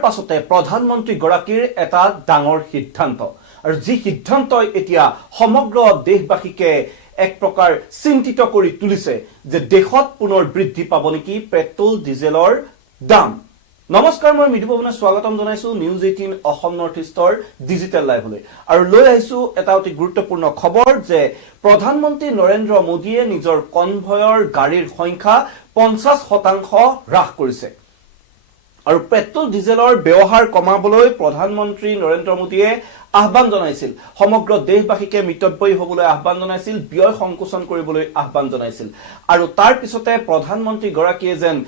পাছতে প্ৰধানমন্ত্ৰী গৰাকীৰ এটা ডাঙৰ সিদ্ধান্ত আৰু যি সিদ্ধান্তই এতিয়া সমগ্ৰ দেশবাসীকে এক প্ৰকাৰ চিন্তিত কৰি তুলিছে যে দেশত পুনৰ বৃদ্ধি পাব নেকি পেট্ৰল ডিজেলৰ দাম। নমস্কাৰ, মই মৃদুপৱনে স্বাগতম জনাইছো নিউজ 18 অসম নৰ্থ ইষ্টৰ ডিজিটেল লাইভলৈ আৰু লৈ আহিছো এটা অতি গুৰুত্বপূৰ্ণ খবৰ যে প্ৰধানমন্ত্ৰী নৰেন্দ্ৰ মোদীয়ে নিজৰ কনভয়ৰ গাড়ীৰ সংখ্যা 50% হ্ৰাস কৰিছে। আৰু পেট্ৰল ডিজেলৰ ব্যৱহাৰ কমাবলৈ প্ৰধানমন্ত্ৰী নৰেন্দ্ৰ মোদীয়ে আহ্বান জনাইছিল, সমগ্ৰ দেশবাসীকে মিতব্যয়ী হ'বলৈ আহ্বান জনাইছিল, ব্যয় সংকোচন কৰিবলৈ আহ্বান জনাইছিল। আৰু তাৰ পিছতে প্ৰধানমন্ত্ৰী গৰাকীয়ে যেন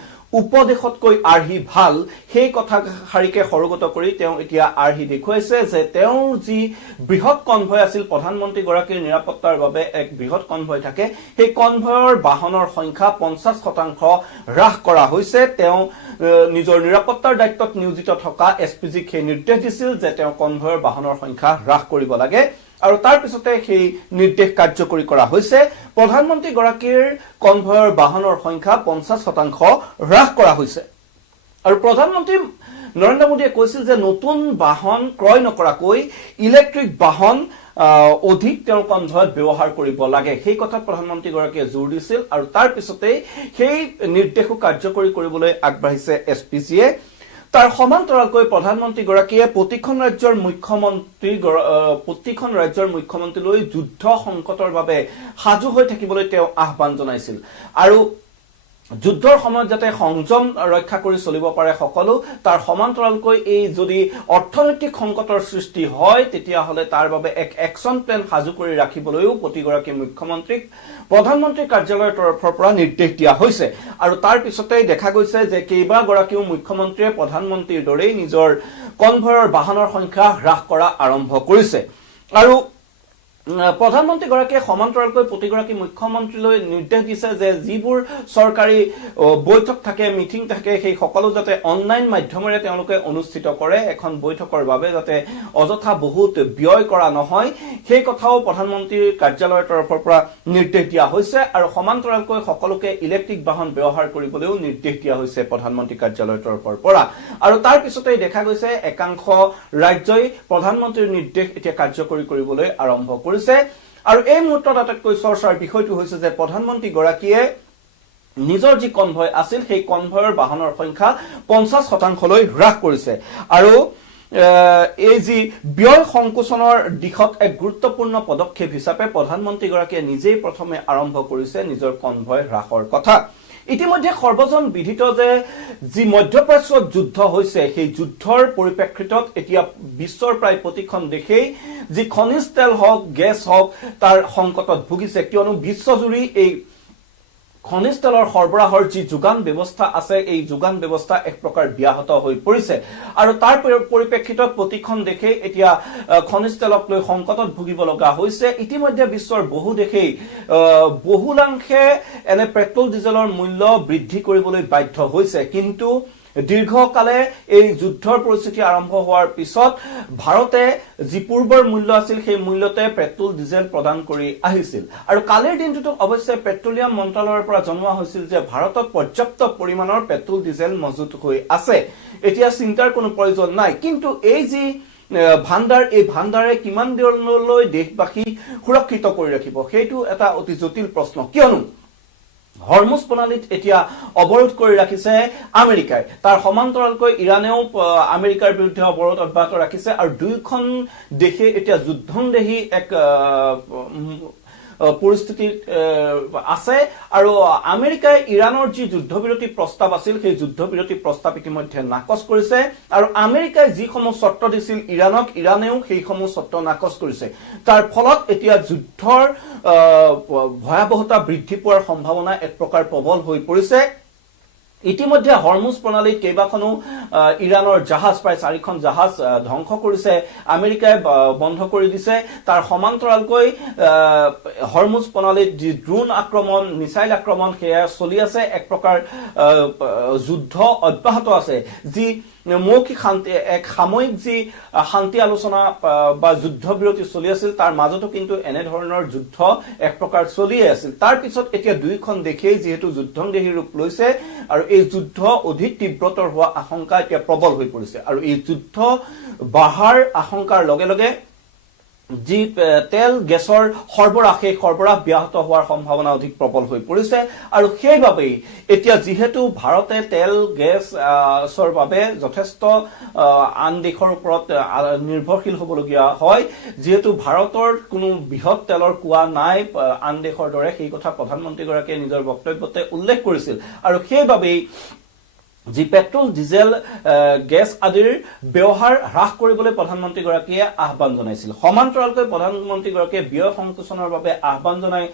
উপদেশতকৈ আৰ্হি ভাল সেই কথাষাৰিকে সৰুগত কৰি তেওঁ এতিয়া আৰ্হি দেখুৱাইছে যে তেওঁৰ যি বৃহৎ কনভয় আছিল, প্ৰধানমন্ত্ৰী গৰাকীৰ নিৰাপত্তাৰ বাবে এক বৃহৎ কনভয় থাকে, সেই কনভয়ৰ বাহনৰ সংখ্যা 50% হ্ৰাস কৰা হৈছে। তেওঁ নিজৰ নিৰাপত্তাৰ দায়িত্বত নিয়োজিত থকা এছপিজিক সেই নিৰ্দেশ দিছিল যে তেওঁ কনভয়ৰ বাহনৰ সংখ্যা হ্ৰাস কৰিব লাগে আৰু তাৰ পিছতে সেই নিৰ্দেশ কাৰ্যকৰী কৰা হৈছে। প্ৰধানমন্ত্ৰী গৰাকীৰ কনভয়ৰ বাহনৰ সংখ্যা 50% হ্ৰাস কৰা হৈছে আৰু প্ৰধানমন্ত্ৰী নৰেন্দ্ৰ মোদীয়ে কৈছিল যে নতুন বাহন ক্ৰয় নকৰাকৈ ইলেক্ট্ৰিক বাহন অধিক তেওঁৰ কনভয়ত ব্যৱহাৰ কৰিব লাগে, সেই কথাত প্ৰধানমন্ত্ৰী গৰাকীয়ে জোৰ দিছিল আৰু তাৰ পিছতে সেই নিৰ্দেশো কাৰ্যকৰী কৰিবলৈ আগবাঢ়িছে এছপিজিয়ে। তাৰ সমান্তৰালকৈ প্ৰধানমন্ত্ৰী গৰাকীয়ে প্ৰতিখন ৰাজ্যৰ মুখ্যমন্ত্ৰীলৈ যুদ্ধ সংকটৰ বাবে সাজু হৈ থাকিবলৈ তেওঁ আহ্বান জনাইছিল আৰু যুদ্ধৰ সময়ত যাতে সংযম ৰক্ষা কৰি চলিব পাৰে সকলো, তাৰ সমান্তৰালকৈ এই যদি অৰ্থনৈতিক সংকটৰ সৃষ্টি হয় তেতিয়াহ'লে তাৰ বাবে এক একশ্যন প্লেন সাজু কৰি ৰাখিবলৈও প্ৰতিগৰাকী মুখ্যমন্ত্ৰীক প্ৰধানমন্ত্ৰী কাৰ্যালয়ৰ তৰফৰ পৰা নিৰ্দেশ দিয়া হৈছে। আৰু তাৰ পিছতে দেখা গৈছে যে কেইবাগৰাকীও মুখ্যমন্ত্ৰীয়ে প্ৰধানমন্ত্ৰীৰ দৰেই নিজৰ কনভয়ৰ বাহনৰ সংখ্যা হ্ৰাস কৰা আৰম্ভ কৰিছে। আৰু প্ৰধানমন্ত্ৰী গৰাকীয়ে সমান্তৰালকৈ প্ৰতিগৰাকী মুখ্যমন্ত্ৰীলৈ নিৰ্দেশ দিছে যে যিবোৰ চৰকাৰী বৈঠক থাকে, মিটিং থাকে, সেই সকলো যাতে অনলাইন মাধ্যমেৰে তেওঁলোকে অনুষ্ঠিত কৰে, এখন বৈঠকৰ বাবে যাতে অযথা বহুত ব্যয় কৰা নহয়, সেই কথাও প্ৰধানমন্ত্ৰীৰ কাৰ্যালয়ৰ তৰফৰ পৰা নিৰ্দেশ দিয়া হৈছে আৰু সমান্তৰালকৈ সকলোকে ইলেক্ট্ৰিক বাহন ব্যৱহাৰ কৰিবলৈও নিৰ্দেশ দিয়া হৈছে প্ৰধানমন্ত্ৰী কাৰ্যালয়ৰ তৰফৰ পৰা। আৰু তাৰ পিছতেই দেখা গৈছে একাংশ ৰাজ্যই প্ৰধানমন্ত্ৰীৰ নিৰ্দেশ এতিয়া কাৰ্যকৰী কৰিবলৈ আৰম্ভ কৰিছে। আৰু এই মুহূৰ্তত আটাইতকৈ চৰ্চাৰ বিষয়টো হৈছে যে প্ৰধানমন্ত্ৰী গৰাকীয়ে নিজৰ যি কনভয় আছিল সেই কনভয়ৰ বাহনৰ সংখ্যা 50%লৈ হ্ৰাস কৰিছে আৰু এই যি ব্যয় সংকোচনৰ দিশত এক গুৰুত্বপূৰ্ণ পদক্ষেপ হিচাপে প্ৰধানমন্ত্ৰী গৰাকীয়ে নিজেই প্ৰথমে আৰম্ভ কৰিছে নিজৰ কনভয় হ্ৰাসৰ কথা। ইতিমধ্যে সৰ্বজন বিদিত যে যি মধ্যপ্ৰাচ্যত যুদ্ধ হৈছে সেই যুদ্ধৰ পৰিপ্ৰেক্ষিতত এতিয়া বিশ্বৰ প্ৰায় প্ৰতিখন দেশেই যি খনিজ তেল হওক, গেছ হওক, তাৰ সংকটত ভুগিছে, কিয়নো বিশ্বজুৰি এই খনিজ তেলৰ সৰবৰাহৰ যি যোগান ব্যৱস্থা আছে এই যোগান ব্যৱস্থা এক প্ৰকাৰ ব্যাহত হৈ পৰিছে আৰু তাৰ পৰিপ্ৰেক্ষিতত প্ৰতিখন দেশে এতিয়া খনিজ তেলক লৈ সংকটত ভুগিব লগা হৈছে। ইতিমধ্যে বিশ্বৰ বহু দেশেই বহুলাংশে এনে পেট্ৰল ডিজেলৰ মূল্য বৃদ্ধি কৰিবলৈ বাধ্য হৈছে, কিন্তু দীৰ্ঘকালে এই যুদ্ধৰ পৰিস্থিতি আৰম্ভ হোৱাৰ পিছত ভাৰতে যি পূৰ্বৰ মূল্য আছিল সেই মূল্যতে পেট্ৰল ডিজেল প্ৰদান কৰি আহিছিল আৰু কালিৰ দিনটোত অৱশ্যে পেট্ৰলিয়াম মন্ত্ৰালয়ৰ পৰা জনোৱা হৈছিল যে ভাৰতত পৰ্যাপ্ত পৰিমাণৰ পেট্ৰল ডিজেল মজুত হৈ আছে, এতিয়া চিন্তাৰ কোনো প্ৰয়োজন নাই। কিন্তু এই যি ভাণ্ডাৰ, এই ভাণ্ডাৰে কিমান দিনলৈ দেশবাসী সুৰক্ষিত কৰি ৰাখিব সেইটো এটা অতি জটিল প্ৰশ্ন, কিয়নো হৰমুজ প্ৰণালীত এতিয়া অৱৰোধ কৰি ৰাখিছে আমেৰিকাই, তাৰ সমান্তৰালকৈ ইৰানেও আমেৰিকাৰ বিৰুদ্ধে অৱৰোধ অব্যাহত ৰাখিছে আৰু দুয়োখন দেশে এতিয়া যুদ্ধংদেহী এক পৰিস্থিতিত আছে আৰু আমেৰিকাই ইৰাণৰ যি যুদ্ধবিৰতি প্ৰস্তাৱ আছিল সেই যুদ্ধবিৰতি প্ৰস্তাৱ ইতিমধ্যে নাকচ কৰিছে আৰু আমেৰিকাই যিসমূহ চৰ্ত দিছিল ইৰাণক, ইৰাণেও সেইসমূহ চৰ্ত নাকচ কৰিছে। তাৰ ফলত এতিয়া যুদ্ধৰ ভয়াৱহতা বৃদ্ধি পোৱাৰ সম্ভাৱনা এক প্ৰকাৰ প্ৰবল হৈ পৰিছে। ইতিমধ্যে হৰমুজ প্ৰণালীত কেইবাখনো ইৰাণৰ জাহাজ, প্ৰায় 4খন জাহাজ ধ্বংস কৰিছে আমেৰিকাই, বন্ধ কৰি দিছে। তাৰ সমান্তৰালকৈ হৰমুজ প্ৰণালীত যি ড্ৰোন আক্ৰমণ, মিছাইল আক্ৰমণ সেয়া চলি আছে, এক প্ৰকাৰ যুদ্ধ অব্যাহত আছে। যি মৌখিক শান্তি এক সাময়িক যি শান্তি আলোচনা বা যুদ্ধবিৰতি চলি আছিল তাৰ মাজতো কিন্তু এনে ধৰণৰ যুদ্ধ এক প্ৰকাৰ চলিয়ে আছিল তাৰ পিছত এতিয়া দুইখন দেশেই যেহেতু যুদ্ধংদেহী ৰূপ লৈছে আৰু এই যুদ্ধ অধিক তীব্ৰতৰ হোৱা আশংকা এতিয়া প্ৰবল হৈ পৰিছে আৰু এই যুদ্ধ বাহাৰ আশংকাৰ লগে লগে যি তেল গেছৰ সৰবৰাহ সেই সৰবৰাহ ব্যাহত হোৱাৰ সম্ভাৱনা অধিক প্ৰবল হৈ পৰিছে আৰু সেইবাবেই এতিয়া যেহেতু ভাৰতে তেল গেছৰ বাবে যথেষ্ট আন দেশৰ ওপৰত নিৰ্ভৰশীল হ'বলগীয়া হয় যেহেতু ভাৰতৰ কোনো বৃহৎ তেলৰ কুঁৱা নাই আন দেশৰ দৰে সেই কথা প্ৰধানমন্ত্ৰীগৰাকীয়ে নিজৰ বক্তব্যতে উল্লেখ কৰিছিল আৰু সেইবাবেই যি পেট্ৰল ডিজেল গেছ আদিৰ ব্যৱহাৰ হ্ৰাস কৰিবলৈ প্ৰধানমন্ত্ৰীগৰাকীয়ে আহ্বান জনাইছিল সমান্তৰালকৈ প্ৰধানমন্ত্ৰীগৰাকীয়ে ব্যয় সংকোচনৰ বাবে আহ্বান জনাই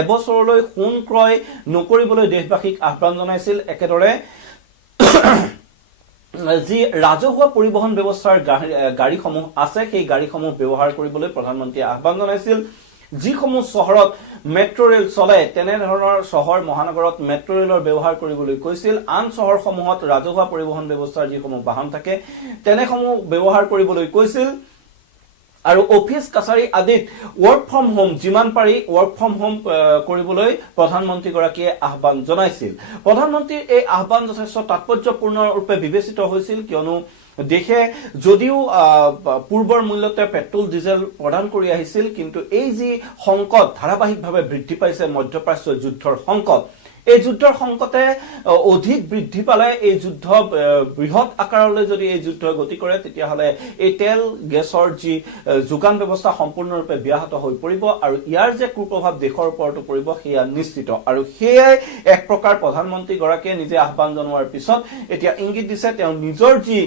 এবছৰলৈ সোণ ক্ৰয় নকৰিবলৈ দেশবাসীক আহ্বান জনাইছিল একেদৰে যি ৰাজহুৱা পৰিবহন ব্যৱস্থাৰ গাড়ীসমূহ আছে সেই গাড়ীসমূহ ব্যৱহাৰ কৰিবলৈ প্ৰধানমন্ত্ৰীয়ে আহ্বান জনাইছিল যিসমূহ চহৰত মেট্ৰ' ৰেল চলে তেনে ধৰণৰ চহৰ মহানগৰত মেট্ৰ' ৰেলৰ ব্যৱহাৰ কৰিবলৈ কৈছিল আন চহৰসমূহত ৰাজহুৱা পৰিবহন ব্যৱস্থাৰ যিসমূহ বাহন থাকে তেনেসমূহ ব্যৱহাৰ কৰিবলৈ কৈছিল আৰু অফিচ কাছাৰী আদিত ৱৰ্ক ফ্ৰম হোম যিমান পাৰি ৱৰ্ক ফ্ৰম হোম কৰিবলৈ প্ৰধানমন্ত্ৰীগৰাকীয়ে আহ্বান জনাইছিল প্ৰধানমন্ত্ৰীৰ এই আহ্বান যথেষ্ট তাৎপৰ্যপূৰ্ণ ৰূপে বিবেচিত হৈছিল কিয়নো দেশে যদিও পূৰ্বৰ মূল্যতে পেট্ৰল ডিজেল প্ৰদান কৰি আহিছিল কিন্তু এই যি সংকট ধাৰাবাহিকভাৱে বৃদ্ধি পাইছে মধ্যপ্ৰাচ্য যুদ্ধৰ সংকট এই যুদ্ধৰ সংকটে অধিক বৃদ্ধি পালে এই যুদ্ধ বৃহৎ আকাৰলৈ যদি এই যুদ্ধ গতি কৰে তেতিয়াহলে এই তেল গেছৰ যি যোগান ব্যৱস্থা সম্পূৰ্ণৰূপে ব্যাহত হৈ পৰিব আৰু ইয়াৰ যে কুপ্ৰভাৱ দেশৰ ওপৰতো পৰিব সেয়া নিশ্চিত আৰু সেয়াই এক প্ৰকাৰ প্ৰধানমন্ত্ৰীগৰাকীয়ে নিজে আহ্বান জনোৱাৰ পিছত এতিয়া ইংগিত দিছে তেওঁ নিজৰ যি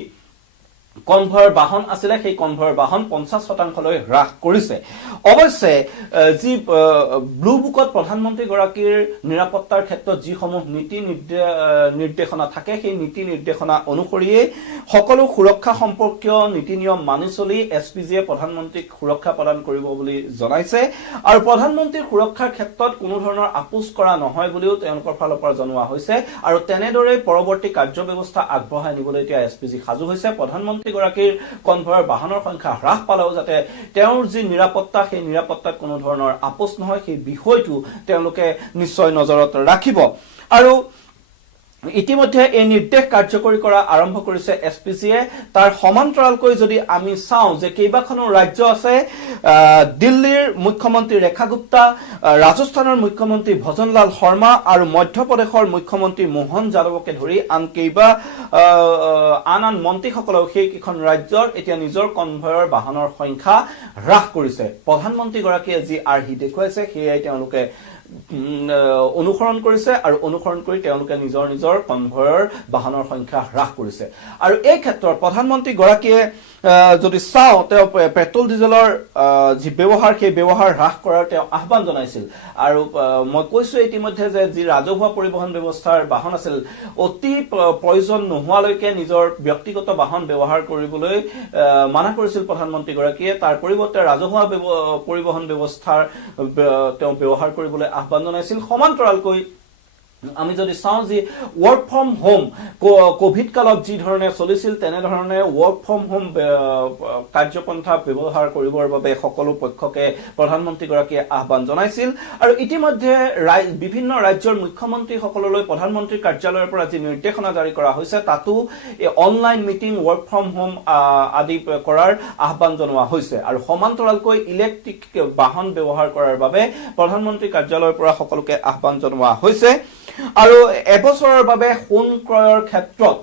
কনভয়ৰ বাহন আছিলে সেই কনভয়ৰ বাহন 50% হ্ৰাস কৰিছে অৱশ্যে যি ব্লু বুকত প্ৰধানমন্ত্ৰীগৰাকীৰ নিৰাপত্তাৰ ক্ষেত্ৰত যিসমূহ নীতি নিৰ্দেশনা থাকে সেই নীতি নিৰ্দেশনা অনুসৰিয়ে সকলো সুৰক্ষা সম্পৰ্কীয় নীতি নিয়ম মানি চলি এছপিজিয়ে প্ৰধানমন্ত্ৰীক সুৰক্ষা প্ৰদান কৰিব বুলি জনাইছে আৰু প্ৰধানমন্ত্ৰীৰ সুৰক্ষাৰ ক্ষেত্ৰত কোনো ধৰণৰ আপোচ কৰা নহয় বুলিও তেওঁলোকৰ ফালৰ পৰা জনোৱা হৈছে আৰু তেনেদৰে পৰৱৰ্তী কাৰ্যব্যৱস্থা আগবঢ়াই নিবলৈ এতিয়া এছপিজি সাজু হৈছে প্ৰধানমন্ত্ৰীগৰাকীৰ কনভয়ৰ বাহনৰ সংখ্যা হ্ৰাস পালেও যাতে তেওঁৰ যি নিৰাপত্তা সেই নিৰাপত্তাত কোনো ধৰণৰ আপোচ নহয় সেই বিষয়টো তেওঁলোকে নিশ্চয় নজৰত ৰাখিব আৰু ইতিমধ্যে এই নিৰ্দেশ কাৰ্যকৰী কৰা আৰম্ভ কৰিছে এছপিজিয়ে তাৰ সমান্তৰালকৈ যদি আমি চাওঁ যে কেইবাখনো ৰাজ্য আছে দিল্লীৰ মুখ্যমন্ত্ৰী ৰেখা গুপ্তা ৰাজস্থানৰ মুখ্যমন্ত্ৰী ভজনলাল শৰ্মা আৰু মধ্যপ্ৰদেশৰ মুখ্যমন্ত্ৰী মোহন যাদৱকে ধৰি আন কেইবা আন মন্ত্ৰীসকলেও সেইকেইখন ৰাজ্যৰ এতিয়া নিজৰ কনভয়ৰ বাহনৰ সংখ্যা হ্ৰাস কৰিছে প্ৰধানমন্ত্ৰীগৰাকীয়ে যি আৰ্হি দেখুৱাইছে সেয়াই তেওঁলোকে অনুসৰণ কৰিছে আৰু অনুসৰণ কৰি তেওঁলোকে নিজৰ নিজৰ কনভয়ৰ বাহনৰ সংখ্যা হ্ৰাস কৰিছে আৰু এই ক্ষেত্ৰত প্ৰধানমন্ত্ৰীগৰাকীয়ে যদি চাওঁ তেওঁ পেট্ৰল ডিজেলৰ যি ব্যৱহাৰ সেই ব্যৱহাৰ হ্ৰাস কৰাৰ তেওঁ আহ্বান জনাইছিল আৰু মই কৈছো ইতিমধ্যে যে যি ৰাজহুৱা পৰিবহন ব্যৱস্থাৰ বাহন আছিল অতি প্ৰয়োজন নোহোৱালৈকে নিজৰ ব্যক্তিগত বাহন ব্যৱহাৰ কৰিবলৈ মানা কৰিছিল প্ৰধানমন্ত্ৰীগৰাকীয়ে তাৰ পৰিৱৰ্তে ৰাজহুৱা পৰিবহন ব্যৱস্থাৰ তেওঁ ব্যৱহাৰ কৰিবলৈ আহ্বান জনাইছিল সমান্তৰালকৈ আমি যদি চাওঁ যে ৱৰ্ক ফ্ৰম হোম কোভিড কালত যি ধৰণে চলিছিল তেনে ধৰণে ৱৰ্ক ফ্ৰম হোম কাৰ্যপন্থা ব্যৱহাৰ কৰিবৰ বাবে সকলো পক্ষকে প্ৰধানমন্ত্ৰীগৰাকীয়ে আহ্বান জনাইছিল আৰু ইতিমধ্যে বিভিন্ন ৰাজ্যৰ মুখ্যমন্ত্ৰীসকললৈ প্ৰধানমন্ত্ৰীৰ কাৰ্যালয়ৰ পৰা যি নিৰ্দেশনা জাৰি কৰা হৈছে তাতো online meeting work from home আদি কৰাৰ আহ্বান জনোৱা হৈছে আৰু সমান্তৰালকৈ ইলেক্ট্ৰিক বাহন ব্যৱহাৰ কৰাৰ বাবে প্ৰধানমন্ত্ৰীৰ কাৰ্যালয়ৰ পৰা সকলোকে আহ্বান জনোৱা হৈছে আৰু এবছৰৰ বাবে সোণ ক্ৰয়ৰ ক্ষেত্ৰত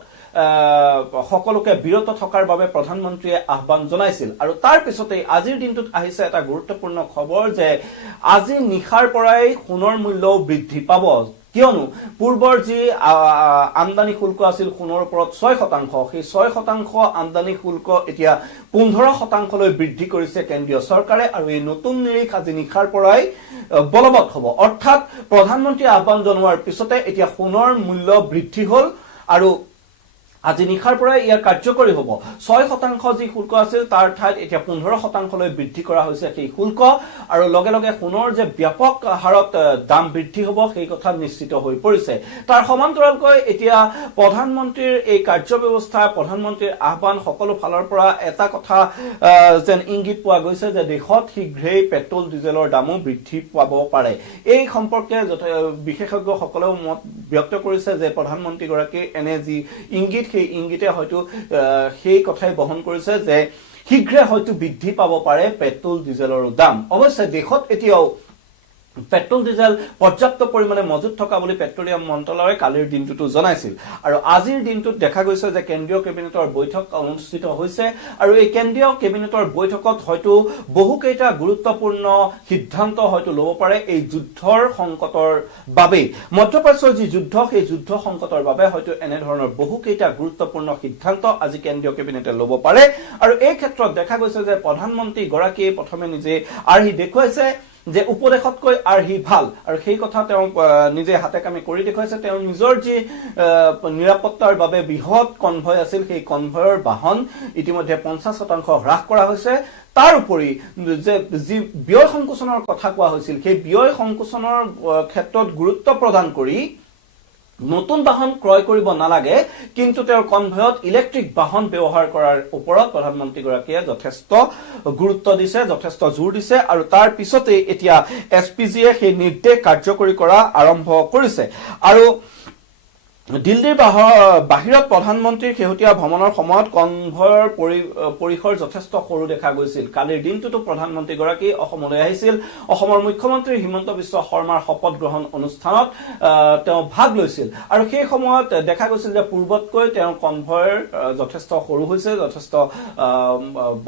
সকলোকে বিৰত থকাৰ বাবে প্ৰধানমন্ত্ৰীয়ে আহ্বান জনাইছিল আৰু তাৰ পিছতে আজিৰ দিনটোত আহিছে এটা গুৰুত্বপূৰ্ণ খবৰ যে আজি নিশাৰ পৰাই সোণৰ মূল্যও বৃদ্ধি পাব কিয়নো পূৰ্বৰ যি আমদানি শুল্ক আছিল সোণৰ ওপৰত 6% সেই 6% আমদানি শুল্ক এতিয়া 15% বৃদ্ধি কৰিছে কেন্দ্ৰীয় চৰকাৰে আৰু এই নতুন নিৰিখ আজি নিশাৰ পৰাই বলবৎ হ'ব অৰ্থাৎ প্ৰধানমন্ত্ৰী আহ্বান জনোৱাৰ পিছতে এতিয়া সোণৰ মূল্য বৃদ্ধি হ'ল আৰু আজি নিশাৰ পৰা ইয়াৰ কাৰ্যকৰী হ'ব 6% যি শুল্ক আছিল তাৰ ঠাইত এতিয়া 15% লৈ বৃদ্ধি কৰা হৈছে সেই শুল্ক আৰু লগে লগে সোণৰ যে ব্যাপক হাৰত দাম বৃদ্ধি হ'ব সেই কথা নিশ্চিত হৈ পৰিছে তাৰ সমান্তৰালকৈ এতিয়া প্ৰধানমন্ত্ৰীৰ এই কাৰ্যব্যৱস্থা প্ৰধানমন্ত্ৰীৰ আহ্বান সকলো ফালৰ পৰা এটা কথা যেন ইংগিত পোৱা গৈছে যে দেশত শীঘ্ৰেই পেট্ৰল ডিজেলৰ দামো বৃদ্ধি পাব পাৰে এই সম্পৰ্কে বিশেষজ্ঞসকলেও মত ব্যক্ত কৰিছে যে প্ৰধানমন্ত্ৰীগৰাকী এনে যি ইংগিত সেই ইংগিতে হয়তো সেই কথাই বহন কৰিছে যে শীঘ্ৰে হয়তো বৃদ্ধি পাব পাৰে পেট্ৰল ডিজেলৰ দাম অৱশ্যে দেশত এতিয়াও পেট্ৰল ডিজেল পৰ্যাপ্ত পৰিমাণে মজুত থকা বুলি পেট্ৰলিয়াম মন্ত্ৰালয়ে কালিৰ দিনটোত জনাইছিল আৰু আজিৰ দিনটোত দেখা গৈছে যে কেন্দ্ৰীয় কেবিনেটৰ বৈঠক অনুষ্ঠিত হৈছে আৰু এই কেন্দ্ৰীয় কেবিনেটৰ বৈঠকত হয়তো বহুকেইটা গুৰুত্বপূৰ্ণ সিদ্ধান্ত হয়তো ল'ব পাৰে এই যুদ্ধৰ সংকটৰ বাবে মধ্যপ্ৰাচ্যৰ যি যুদ্ধ সেই যুদ্ধ সংকটৰ বাবে হয়তো এনে ধৰণৰ বহুকেইটা গুৰুত্বপূৰ্ণ সিদ্ধান্ত আজি কেন্দ্ৰীয় কেবিনেটে ল'ব পাৰে আৰু এই ক্ষেত্ৰত দেখা গৈছে যে প্ৰধানমন্ত্ৰী গৰাকীয়ে প্ৰথমে নিজে আৰ্হি দেখুৱাইছে যে উপদেশতকৈ আৰ্হি ভাল আৰু সেই কথা তেওঁ নিজে হাতে কামে কৰি দেখুৱাইছে তেওঁ নিজৰ যি নিৰাপত্তাৰ বাবে বৃহৎ কনভয় আছিল সেই কনভয়ৰ বাহন ইতিমধ্যে 50% হ্ৰাস কৰা হৈছে তাৰ উপৰি যে যি ব্যয় সংকোচনৰ কথা কোৱা হৈছিল সেই ব্যয় সংকোচনৰ ক্ষেত্ৰত গুৰুত্ব প্ৰদান কৰি নতুন বাহন ক্ৰয় কৰিব নালাগে কিন্তু তেওঁৰ কনভয়ত ইলেক্ট্ৰিক বাহন ব্যৱহাৰ কৰাৰ ওপৰত প্ৰধানমন্ত্ৰীগৰাকীয়ে যথেষ্ট গুৰুত্ব দিছে যথেষ্ট জোৰ দিছে আৰু তাৰ পিছতে এতিয়া এছপিজিয়ে সেই নিৰ্দেশ কাৰ্যকৰী কৰা আৰম্ভ কৰিছে আৰু দিল্লীৰ বাহিৰত প্ৰধানমন্ত্ৰীৰ শেহতীয়া ভ্ৰমণৰ সময়ত কনভয়ৰ পৰিসৰ যথেষ্ট সৰু দেখা গৈছিল কালিৰ দিনটোতো প্ৰধানমন্ত্ৰীগৰাকী অসমলৈ আহিছিল অসমৰ মুখ্যমন্ত্ৰী হিমন্ত বিশ্ব শৰ্মাৰ শপত গ্ৰহণ অনুষ্ঠানত তেওঁ ভাগ লৈছিল আৰু সেই সময়ত দেখা গৈছিল যে পূৰ্বতকৈ তেওঁৰ কনভয়ৰ যথেষ্ট সৰু হৈছে যথেষ্ট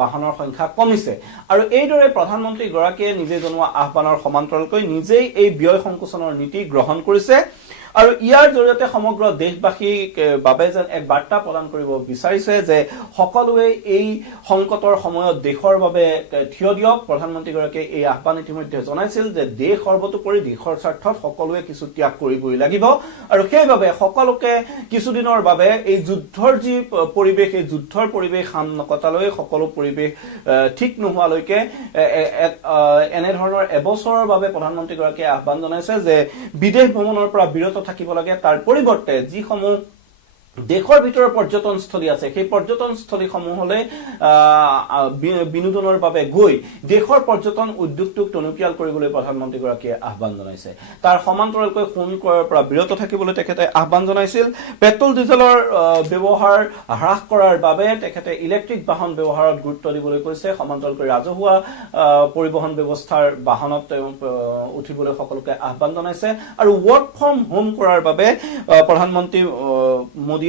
বাহনৰ সংখ্যা কমিছে আৰু এইদৰে প্ৰধানমন্ত্ৰীগৰাকীয়ে নিজে জনোৱা আহ্বানৰ সমান্তৰালকৈ নিজেই এই ব্যয় সংকোচনৰ নীতি গ্ৰহণ কৰিছে আৰু ইয়াৰ জৰিয়তে সমগ্ৰ দেশবাসীক বাবে যেন এক বাৰ্তা প্ৰদান কৰিব বিচাৰিছে যে সকলোৱে এই সংকটৰ সময়ত দেশৰ বাবে থিয় দিয়ক প্ৰধানমন্ত্ৰীগৰাকীয়ে এই আহ্বান ইতিমধ্যে জনাইছিল যে দেশ সৰ্বোপৰি দেশৰ স্বাৰ্থত সকলোৱে কিছু ত্যাগ কৰিবই লাগিব আৰু সেইবাবে সকলোকে কিছুদিনৰ বাবে এই যুদ্ধৰ যি পৰিৱেশ এই যুদ্ধৰ পৰিৱেশ শাম নকটালৈ সকলো পৰিৱেশ ঠিক নোহোৱালৈকে এনে ধৰণৰ এবছৰৰ বাবে প্ৰধানমন্ত্ৰীগৰাকীয়ে আহ্বান জনাইছে যে বিদেশ ভ্ৰমণৰ পৰা বিৰত থাকিব লাগে তাৰ পৰিৱৰ্তে যিসমূহ দেশৰ ভিতৰৰ পৰ্যটনস্থলী আছে সেই পৰ্যটনস্থলীসমূহলৈ বিনোদনৰ বাবে গৈ দেশৰ পৰ্যটন উদ্যোগটোক টনকিয়াল কৰিবলৈ প্ৰধানমন্ত্ৰীগৰাকীয়ে আহ্বান জনাইছে তাৰ সমান্তৰালকৈ সোণ ক্ৰয়ৰ পৰা বিৰত থাকিবলৈ তেখেতে আহ্বান জনাইছিল পেট্ৰল ডিজেলৰ ব্যৱহাৰ হ্ৰাস কৰাৰ বাবে তেখেতে ইলেক্ট্ৰিক বাহন ব্যৱহাৰত গুৰুত্ব দিবলৈ কৈছে সমান্তৰালকৈ ৰাজহুৱা পৰিবহণ ব্যৱস্থাৰ বাহনত উঠিবলৈ সকলোকে আহ্বান জনাইছে আৰু ৱৰ্ক ফ্ৰম হোম কৰাৰ বাবে প্ৰধানমন্ত্ৰী মোদীয়ে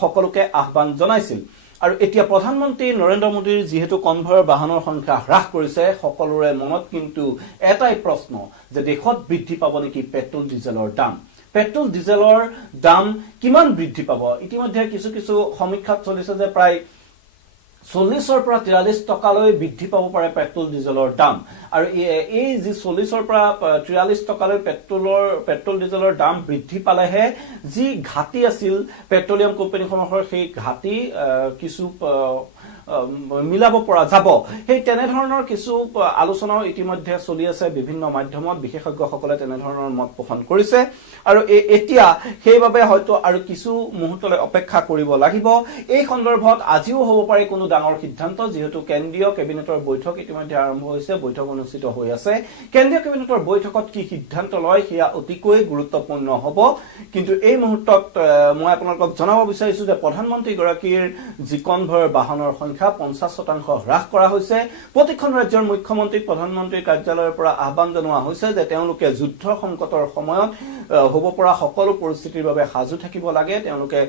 সকলোকে আহ্বান জনাইছিল আৰু এতিয়া প্ৰধানমন্ত্ৰী নৰেন্দ্ৰ মোদীৰ যেহেতু কনভয়ৰ বাহনৰ সংখ্যা হ্ৰাস কৰিছে সকলোৰে মনত কিন্তু এটাই প্ৰশ্ন যে দেশত বৃদ্ধি পাব নেকি পেট্ৰল ডিজেলৰ দাম পেট্ৰল ডিজেলৰ দাম কিমান বৃদ্ধি পাব ইতিমধ্যে কিছু সমীক্ষাত চলিছে যে প্ৰায় 40 পৰা 43 টকালৈ বৃদ্ধি পাব পাৰে পেট্ৰল ডিজেলৰ দাম আৰু এই যি 40 পৰা 43 টকালৈ পেট্ৰল ডিজেলৰ দাম বৃদ্ধি পালেহে যি ঘাটি আছিল পেট্ৰলিয়াম কোম্পানীসমূহৰ সেই ঘাটি কিছু মিলাব পৰা যাব সেই তেনে ধৰণৰ কিছু আলোচনা ইতিমধ্যে চলি আছে বিভিন্ন মাধ্যমত বিশেষজ্ঞসকলে তেনে ধৰণৰ মত পোষণ কৰিছে আৰু এতিয়া সেইবাবে হয়তো আৰু কিছু মুহূৰ্তলৈ অপেক্ষা কৰিব লাগিব এই সন্দৰ্ভত আজিও হ'ব পাৰে কোনো ডাঙৰ সিদ্ধান্ত যেহেতু কেন্দ্ৰীয় কেবিনেটৰ বৈঠক ইতিমধ্যে আৰম্ভ হৈছে বৈঠক অনুষ্ঠিত হৈ আছে কেন্দ্ৰীয় কেবিনেটৰ বৈঠকত কি সিদ্ধান্ত লয় সেয়া অতিকৈ গুৰুত্বপূৰ্ণ হ'ব কিন্তু এই মুহূৰ্তত মই আপোনালোকক জনাব বিচাৰিছো যে প্ৰধানমন্ত্ৰীগৰাকীৰ যি কনভয়ৰ বাহনৰ 50% হ্ৰাস কৰা হৈছে প্ৰতিখন ৰাজ্যৰ মুখ্যমন্ত্ৰীক প্ৰধানমন্ত্ৰীৰ কাৰ্যালয়ৰ পৰা আহ্বান জনোৱা হৈছে যে তেওঁলোকে যুদ্ধ সংকটৰ সময়ত হ'ব পৰা সকলো পৰিস্থিতিৰ বাবে সাজু থাকিব লাগে তেওঁলোকে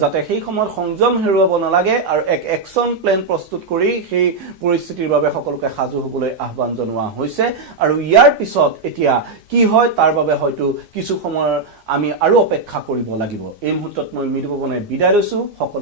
যাতে সেই সময়ত সংযম হেৰুৱাব নালাগে আৰু এক একচন প্লেন প্ৰস্তুত কৰি সেই পৰিস্থিতিৰ বাবে সকলোকে সাজু হ'বলৈ আহ্বান জনোৱা হৈছে আৰু ইয়াৰ পিছত এতিয়া কি হয় তাৰ বাবে হয়তো কিছু সময়ৰ আমি আৰু অপেক্ষা কৰিব লাগিব এই মুহূৰ্তত মই মৃদুপৱনে বিদায় লৈছো সকলো